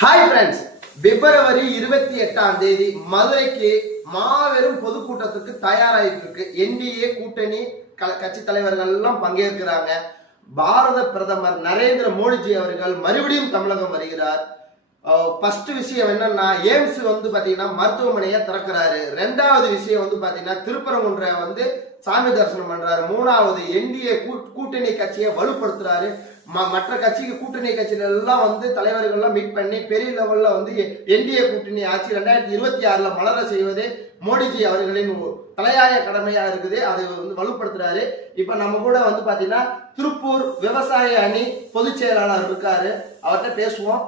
Hi friends, பிப்ரவரி 28ஆம் தேதி மதுரைக்கு மாபெரும் பொதுக்கூட்டத்துக்கு தயாராகிட்டு இருக்கு. என்டிஏ கூட்டணி கட்சி தலைவர்கள் எல்லாம் பங்கேற்கிறாங்க. பாரத பிரதமர் நரேந்திர மோடிஜி அவர்கள் மறுபடியும் தமிழகம் வருகிறார். ஃபர்ஸ்ட் விஷயம் என்னன்னா, எய்ம்ஸ் பாத்தீங்கன்னா மருத்துவமனையை திறக்கிறாரு. ரெண்டாவது விஷயம் பாத்தீங்கன்னா திருப்பரங்குன்ற சாமி தரிசனம் பண்றாரு. மூணாவது என்டிஏ கூட்டணி கட்சியை வலுப்படுத்துறாரு. மற்ற கட்சிக்கு கூட்டணி கட்சியில எல்லாம் தலைவர்கள்லாம் மீட் பண்ணி பெரிய லெவல்ல என்டிஏ கூட்டணி ஆட்சி 2026ல மலர செய்வது மோடிஜி அவர்களின் தலையாய கடமையா இருக்குது. அதை வலுப்படுத்துறாரு. இப்ப நம்ம கூட பாத்தீங்கன்னா திருப்பூர் விவசாய அணி பொதுச் செயலாளர் இருக்காரு, அவர்கிட்ட பேசுவோம்.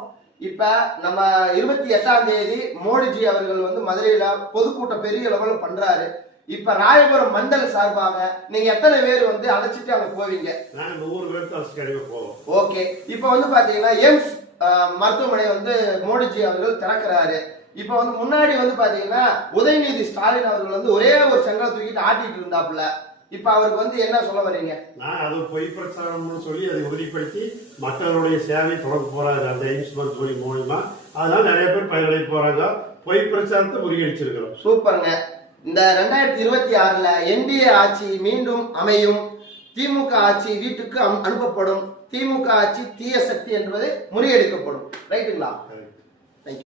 இப்ப நம்ம 28ஆம் தேதி மோடிஜி அவர்கள் மதுரையில பொதுக்கூட்டம் பெரிய லெவல்ல பண்றாரு. இப்ப ராயபுரம் மண்டல சார்பாக நீங்க எத்தனை பேர் அழைச்சிட்டு அங்க போவீங்க? 100 பேர் போவோம். ஓகே. இப்ப பாத்தீங்கன்னா எய்ம்ஸ் மருத்துவமனை மோடிஜி அவர்கள் திறக்கிறாரு. இப்ப முன்னாடி பாத்தீங்கன்னா உதயநிதி ஸ்டாலின் அவர்கள் ஒரே ஒரு சங்கலை தூக்கிட்டு ஆட்டிட்டு இருந்தாப்புல. இப்ப அவருக்கு என்ன சொல்ல வரீங்க? நான் அது பொய் பிரச்சாரம்னு சொல்லி அதை உறுதிப்படுத்தி மக்களுடைய சேவை தொடங்க போறாரு அந்த எய்ம்ஸ் மருத்துவமனை மூலமா. அதனால நிறைய பேர் பயனடைய போறாங்க. பொய் பிரச்சாரத்தை முறியடிச்சிருக்கிறோம். சூப்பருங்க. இந்த 2026ல என்டிஏ ஆட்சி மீண்டும் அமையும். திமுக ஆட்சி வீட்டுக்கு அனுப்பப்படும். திமுக ஆட்சி தீய சக்தி என்பது முறியடிக்கப்படும். ரைட்டுங்களா?